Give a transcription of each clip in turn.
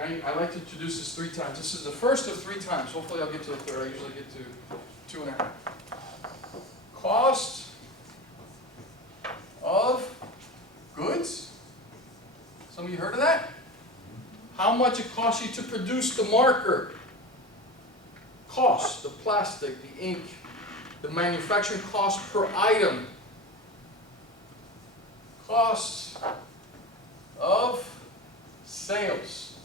I like to introduce this 3 times. This is the first of 3 times. Hopefully I'll get to the third. I usually get to 2.5. Cost of goods. Some of you heard of that? How much it costs you to produce the marker. Cost, the plastic, the ink, the manufacturing cost per item. Cost of sales.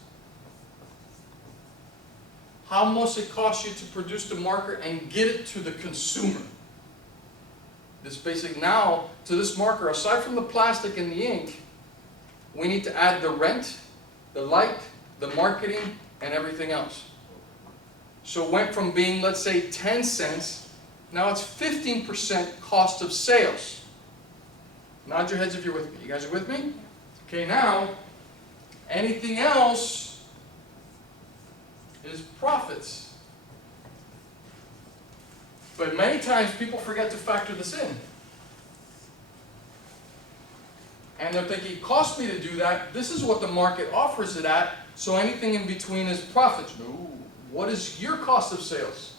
How much it costs you to produce the marker and get it to the consumer. This basic, now to this marker, aside from the plastic and the ink, we need to add the rent, the light, the marketing, and everything else. So it went from being, let's say, 10 cents, now it's 15% cost of sales. Nod your heads if you're with me. You guys are with me? Okay, now, anything else is profits. But many times people forget to factor this in. And they're thinking, it costs me to do that. This is what the market offers it at, so anything in between is profits. No. What is your cost of sales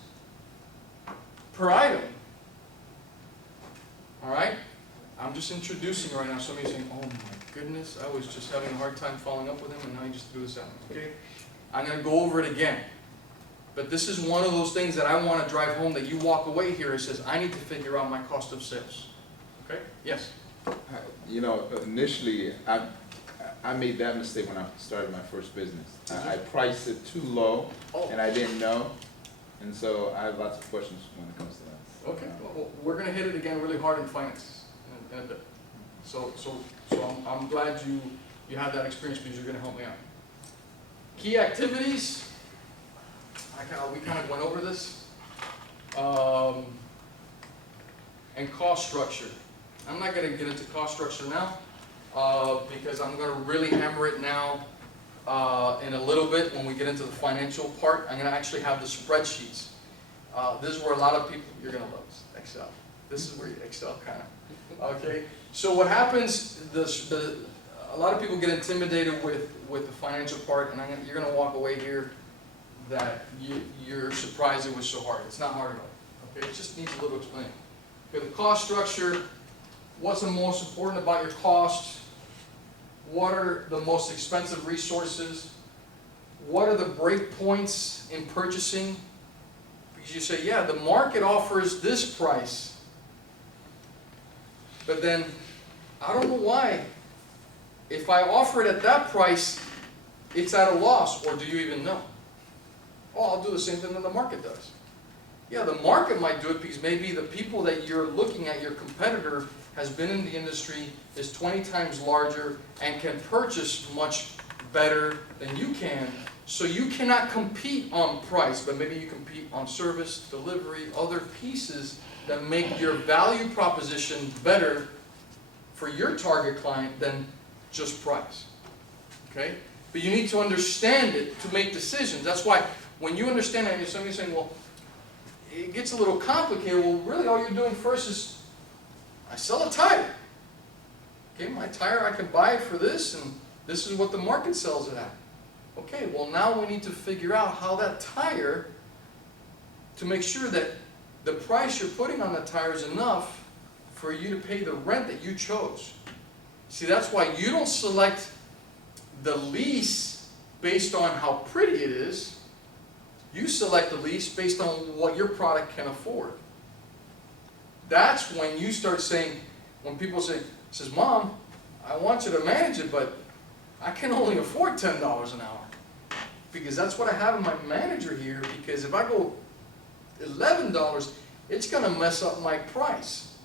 per item? All right? I'm just introducing right now. Some of you are saying, oh my goodness, I was just having a hard time following up with him, and now he just threw this at me. Okay? I'm going to go over it again. But this is one of those things that I want to drive home, that you walk away here and says, I need to figure out my cost of sales. Okay? Yes? You know, initially, I made that mistake when I started my first business. I priced it too low, and I didn't know. And so I have lots of questions when it comes to that. Okay. Well, we're going to hit it again really hard in finance in a bit. So I'm glad you had that experience, because you're going to help me out. Key activities, we kind of went over this, and cost structure. I'm not going to get into cost structure now, because I'm going to really hammer it now in a little bit when we get into the financial part. I'm going to actually have the spreadsheets. This is where a lot of people, you're going to love this, Excel. This is where you Excel kind of, okay? So what happens, a lot of people get intimidated with the financial part, and you're going to walk away here that you're surprised it was so hard. It's not hard at all. Okay, it just needs a little explaining. Okay, the cost structure. What's the most important about your cost? What are the most expensive resources? What are the break points in purchasing? Because you say, yeah, the market offers this price, but then I don't know why. If I offer it at that price, it's at a loss, or do you even know? Oh, I'll do the same thing that the market does. Yeah, the market might do it because maybe the people that you're looking at, your competitor, has been in the industry, is 20 times larger, and can purchase much better than you can. So you cannot compete on price, but maybe you compete on service, delivery, other pieces that make your value proposition better for your target client than just price. Okay? But you need to understand it to make decisions. That's why when you understand it, somebody's saying, well, it gets a little complicated. Well, really all you're doing first is, I sell a tire. Okay, my tire, I can buy it for this, and this is what the market sells it at. Okay, well now we need to figure out how that tire, to make sure that the price you're putting on the tire is enough for you to pay the rent that you chose. See, that's why you don't select the lease based on how pretty it is. You select the lease based on what your product can afford. That's when you start saying, when people says, Mom, I want you to manage it, but I can only afford $10 an hour. Because that's what I have in my manager here, because if I go $11, it's going to mess up my price.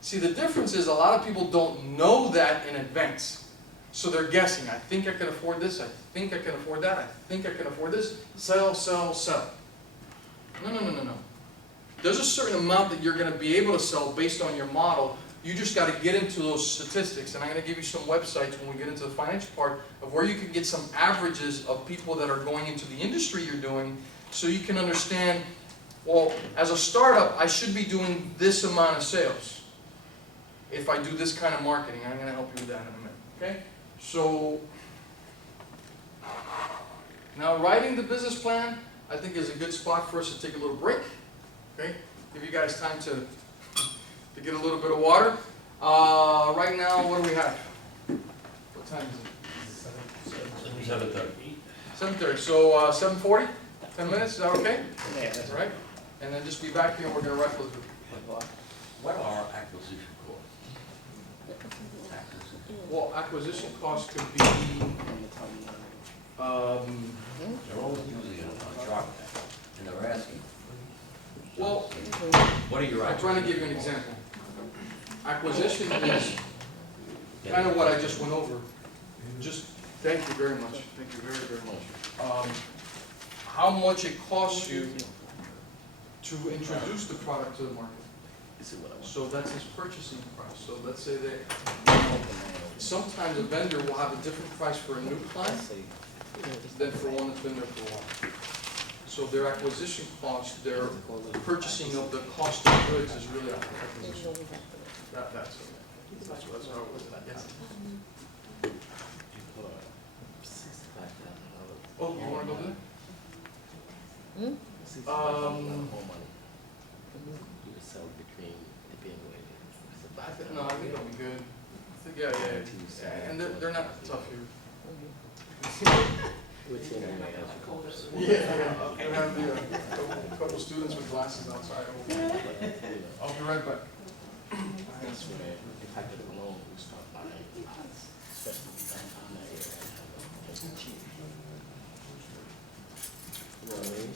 See, the difference is a lot of people don't know that in advance. So they're guessing, I think I can afford this, I think I can afford that, I think I can afford this. Sell, sell, sell. No. There's a certain amount that you're going to be able to sell based on your model. You just got to get into those statistics. And I'm going to give you some websites when we get into the financial part of where you can get some averages of people that are going into the industry you're doing, so you can understand, well, as a startup, I should be doing this amount of sales if I do this kind of marketing. I'm going to help you with that in a minute. Okay? So Now, writing the business plan, I think is a good spot for us to take a little break, okay? Give you guys time to get a little bit of water. Right now, what do we have? What time is it? 7:30. 7:30, so 7:40, 10 minutes, is that okay? Yeah, that's All right? And then just be back here and we're gonna wrap those. What are acquisition costs? Well, acquisition costs could be, They're always using it on Shark Tank, and they're asking. well, What are your I'm trying to give you an example. Acquisition is kind of what I just went over. Just, thank you very much, thank you very, very much. How much it costs you to introduce the product to the market. So that's his purchasing price. So let's say that, sometimes a vendor will have a different price for a new client than for one that's been there for a while. So their acquisition cost, their purchasing of the cost of goods is really acquisition. That's how it was. Yes. Oh, you wanna go do that? No, I think it'll be good. Yeah. And they're not tough here. Yeah. I have a couple students with glasses outside. I'll be right back. That's where, if I could have known, we start buying lots, especially downtown area. You know what I mean?